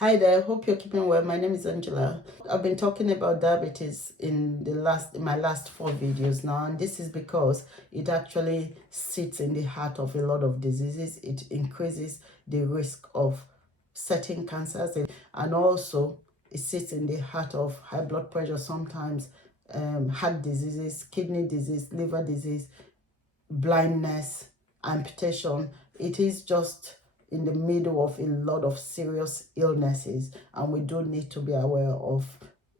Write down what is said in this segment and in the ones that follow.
Hi there, hope you're keeping well. My name is Angela. I've been talking about diabetes in my last 4 videos now, and this is because it actually sits in the heart of a lot of diseases. It increases the risk of certain cancers, and also it sits in the heart of high blood pressure, sometimes heart diseases, kidney disease, liver disease, blindness, amputation. It is just in the middle of a lot of serious illnesses, and we do need to be aware of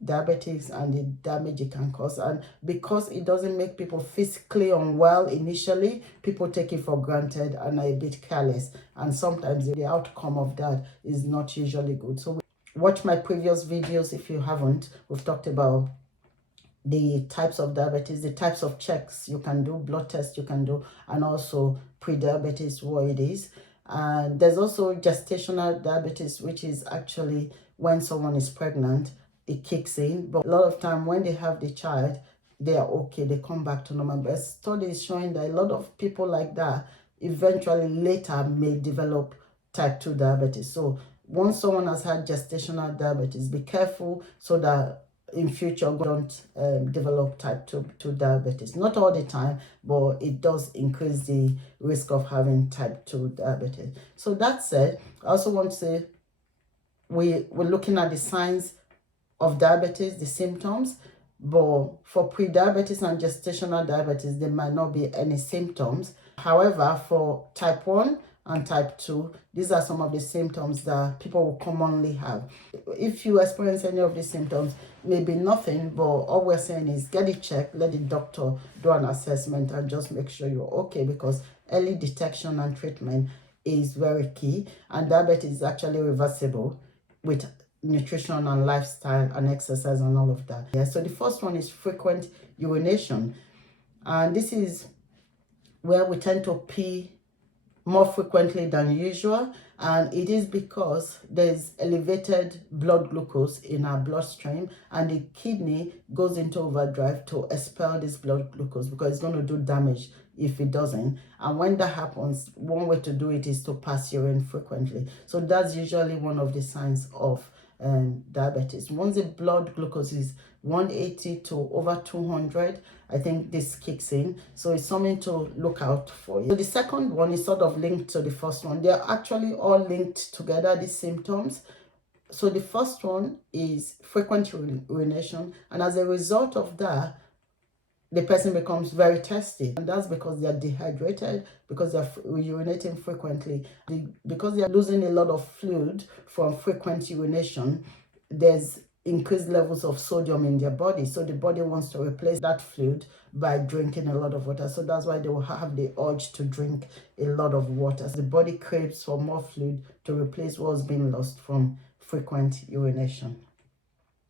diabetes and the damage it can cause. And because it doesn't make people physically unwell initially, people take it for granted and are a bit careless, and sometimes the outcome of that is not usually good. So watch my previous videos if you haven't. We've talked about the types of diabetes, the types of checks you can do, blood tests you can do, and also pre-diabetes, what it is. And there's also gestational diabetes, which is actually when someone is pregnant, it kicks in. But a lot of time when they have the child, they are okay, they come back to normal. But studies showing that a lot of people like that eventually later may develop type 2 diabetes. So once someone has had gestational diabetes, be careful so that in future don't develop type 2 diabetes. Not all the time, but it does increase the risk of having type 2 diabetes. So that said, I also want to say we're looking at the signs of diabetes, the symptoms, but for pre-diabetes and gestational diabetes, there might not be any symptoms. However, for type 1 and type 2, these are some of the symptoms that people will commonly have. If you experience any of these symptoms, maybe nothing, but all we're saying is get it checked, let the doctor do an assessment, and just make sure you're okay, because early detection and treatment is very key, and diabetes is actually reversible with nutrition and lifestyle and exercise and all of that. Yeah, so the first one is frequent urination, and this is where we tend to pee more frequently than usual, and it is because there's elevated blood glucose in our bloodstream, and the kidney goes into overdrive to expel this blood glucose because it's going to do damage if it doesn't. And when that happens, one way to do it is to pass urine frequently. So that's usually one of the signs of diabetes. Once the blood glucose is 180 to over 200, I think this kicks in. So it's something to look out for. So the second one is sort of linked to the first one. They're actually all linked together, these symptoms. So the first one is frequent urination, and as a result of that, the person becomes very thirsty, and that's because they are dehydrated, because they are urinating frequently. Because they are losing a lot of fluid from frequent urination, there's increased levels of sodium in their body, so the body wants to replace that fluid by drinking a lot of water. So that's why they will have the urge to drink a lot of water. So the body craves for more fluid to replace what's been lost from frequent urination.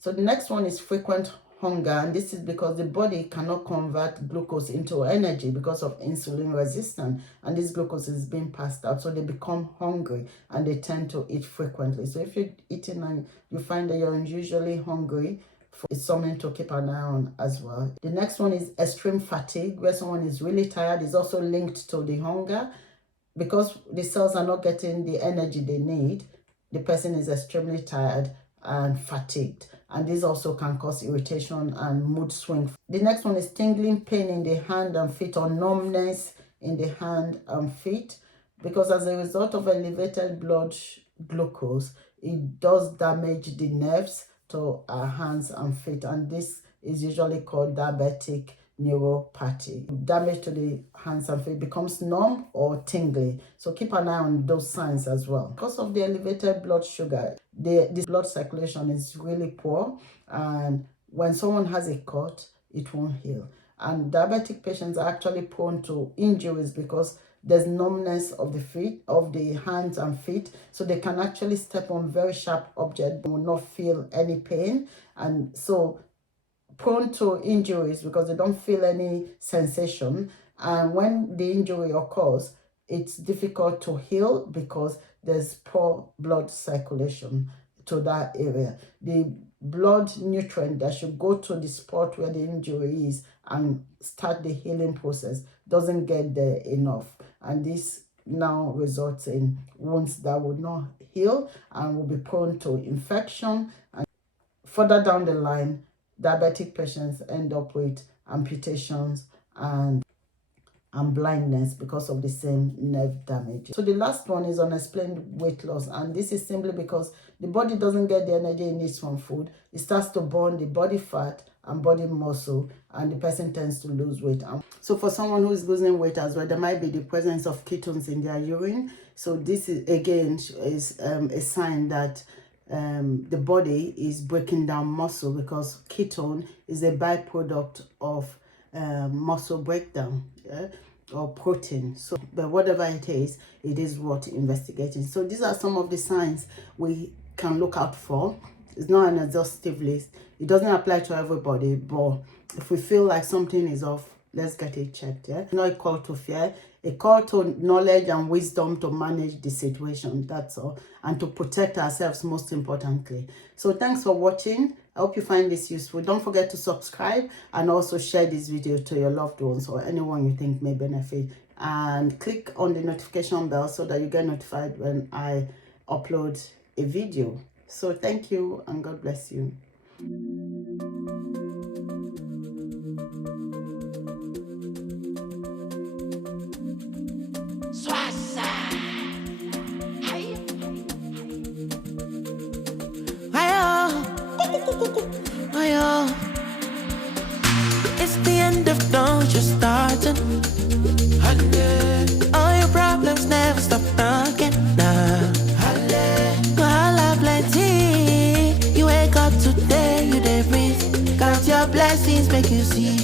So the next one is frequent hunger, and this is because the body cannot convert glucose into energy because of insulin resistance, and this glucose is being passed out, so they become hungry and they tend to eat frequently. So if you're eating and you find that you're unusually hungry, it's something to keep an eye on as well. The next one is extreme fatigue, where someone is really tired. Is also linked to the hunger. Because the cells are not getting the energy they need, the person is extremely tired and fatigued, and this also can cause irritation and mood swing. The next one is tingling pain in the hand and feet, or numbness in the hand and feet, because as a result of elevated blood glucose, it does damage the nerves to our hands and feet, and this is usually called diabetic neuropathy. Damage to the hands and feet becomes numb or tingly. So keep an eye on those signs as well. Because of the elevated blood sugar, this blood circulation is really poor, and when someone has a cut, it won't heal. And diabetic patients are actually prone to injuries because there's numbness of the feet, of the hands and feet, so they can actually step on very sharp objects but will not feel any pain, and so prone to injuries because they don't feel any sensation. And when the injury occurs, it's difficult to heal because there's poor blood circulation to that area. The blood nutrient that should go to the spot where the injury is and start the healing process doesn't get there enough, and this now results in wounds that would not heal and will be prone to infection. And further down the line, diabetic patients end up with amputations and blindness because of the same nerve damage. So the last one is unexplained weight loss, and this is simply because the body doesn't get the energy it needs from food. It starts to burn the body fat and body muscle, and the person tends to lose weight. So for someone who is losing weight as well, there might be the presence of ketones in their urine. So this is again is a sign that the body is breaking down muscle, because ketone is a byproduct of muscle breakdown, or protein. So but whatever it is worth investigating. So these are some of the signs we can look out for. It's not an exhaustive list. It doesn't apply to everybody, but if we feel like something is off, let's get it checked. Not a call to fear, a call to knowledge and wisdom to manage the situation, that's all, and to protect ourselves most importantly. So thanks for watching. I hope you find this useful. Don't forget to subscribe and also share this video to your loved ones or anyone you think may benefit, and click on the notification bell so that you get notified when I upload a video. So thank you and God bless you. It's the end of dawn, just starting. All your problems never stop knocking. Wahala plenty. You wake up today, you dey breathe. Count your blessings, make you see